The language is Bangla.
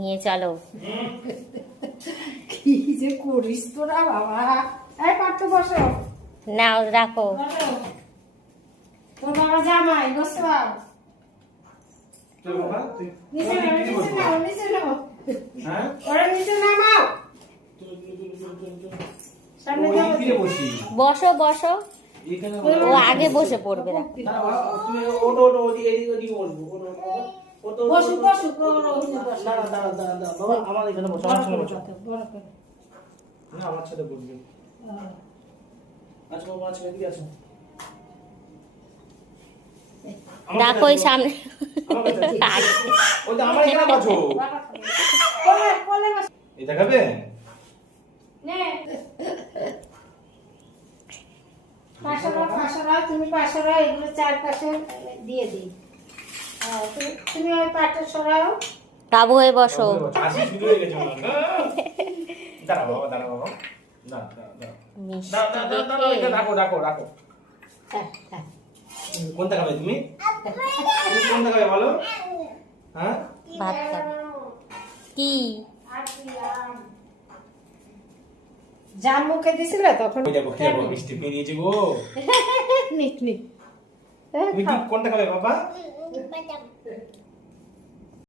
নিয়ে চলো। কি যে করিস তোরা বাবা। এই পাঠ্য বসো, নাও রাখো। বসো। তোর বাবা জামাই বসো। চল বাবা তুই নিচে নাও, নিচে নাও, নিচে নাও। হ্যাঁ ওরা নিচে নামাও। সামনে যাও। ওইদিকে বসি বসো বসো, এখানে ও আগে বসে পড়বে না। না তুমি ওটো ওটো ওদিকে বসবো ওটো ওটো বসু বসু করো, ওখানে বসো। না না দাঁড়া দাঁড়া দাঁড়া বাবা আমার এখানে বসো আমার সাথে বসো বড় করে। না আমার সাথে বসবে আচ্ছা বাবা আচ্ছা এদিকে আসো রাখো ওই সামনে। ওই তো আমার এখানে বসো কোলে কোলে বসো। এটা খাবে নে পাশরা তুমি পাশরা, এগুলো চারপাশে দিয়ে দিই। তুমি ওই পাটে সরাও। কাবু হয়ে বসো। হাসি শুরু হয়ে গেছে আমার দাঁড়া বাবা দাঁড়া বাবা দাঁড়া দাঁড়া মিষ্টি দাঁড়া দাঁড়া দেখে। রাখো রাখো রাখো হ্যাঁ, হ্যাঁ। কোনটা খাবে তুমি তুমি কোনটা খাবে বলো হ্যাঁ ভাত খাবে কি? জাম মুখে দিছিলে তখন ওই দেখো খেয়ে মিষ্টি বেরিয়েছে গো নিক নিক। তুমি কি কোনটা খাবে বাবা